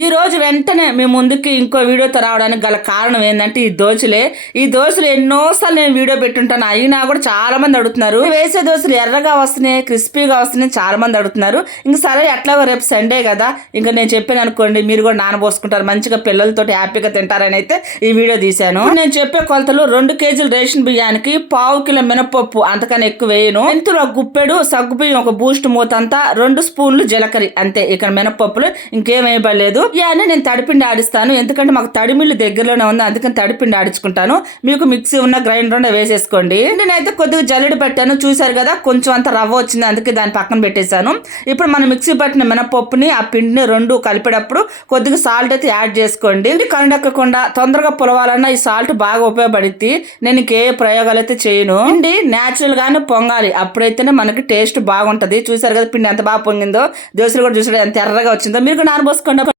ఈ రోజు వెంటనే మీ ముందుకి ఇంకో వీడియోతో రావడానికి గల కారణం ఏంటంటే ఈ దోశలు ఎన్నోసార్లు నేను వీడియో పెట్టుంటాను, అయినా కూడా చాలా మంది అడుగుతున్నారు. వేసే దోశలు ఎర్రగా వస్తున్నాయి, క్రిస్పీగా వస్తున్నాయి, చాలా మంది అడుగుతున్నారు. ఇంక సరే ఎట్లాగో రేపు సండే కదా, ఇంకా నేను చెప్పాను అనుకోండి, మీరు కూడా నానబోసుకుంటారు, మంచిగా పిల్లలతో హ్యాపీగా తింటారని అయితే ఈ వీడియో తీశాను. నేను చెప్పే కొలతలు 2 కేజీల రేషన్ బియ్యానికి 1/2 కిలో మినపప్పు, అంతకన్నా ఎక్కువ వేయను. మెంతులు ఒక గుప్పెడు, సగ్గుబియ్యం ఒక బూస్ట్ మూతంతా, 2 స్పూన్లు జీలకర్ర, అంతే. ఇక్కడ మినపప్పులు ఇంకేం వేయబడలేదు. ఇవన్నీ నేను తడిపిండి ఆడిస్తాను, ఎందుకంటే మాకు తడిమిల్లు దగ్గరలోనే ఉంది, అందుకని తడిపిండి ఆడించుకుంటాను. మీకు మిక్సీ ఉన్న గ్రైండర్ ఉన్న వేసేసుకోండి. నేనైతే కొద్దిగా జల్లెడ పెట్టాను, చూసారు కదా, కొంచెం అంత రవ్వ వచ్చింది, అందుకే దాన్ని పక్కన పెట్టేశాను. ఇప్పుడు మనం మిక్సీ పట్టిన మినపప్పుని ఆ పిండిని 2 కలిపేటప్పుడు కొద్దిగా సాల్ట్ అయితే యాడ్ చేసుకోండి. కండక్కకుండా తొందరగా పులవాలన్నా ఈ సాల్ట్ బాగా ఉపయోగపడుద్ది. నేను ఇంకే ప్రయోగాలు అయితే చేయను. పిండి న్యాచురల్ గానే పొంగాలి, అప్పుడైతేనే మనకి టేస్ట్ బాగుంటది. చూసారు కదా పిండి ఎంత బాగా పొంగిందో, దోశలు కూడా చూసాడు ఎంత ఎర్రగా వచ్చిందో. మీరు కూడా నానబోసుకోండి.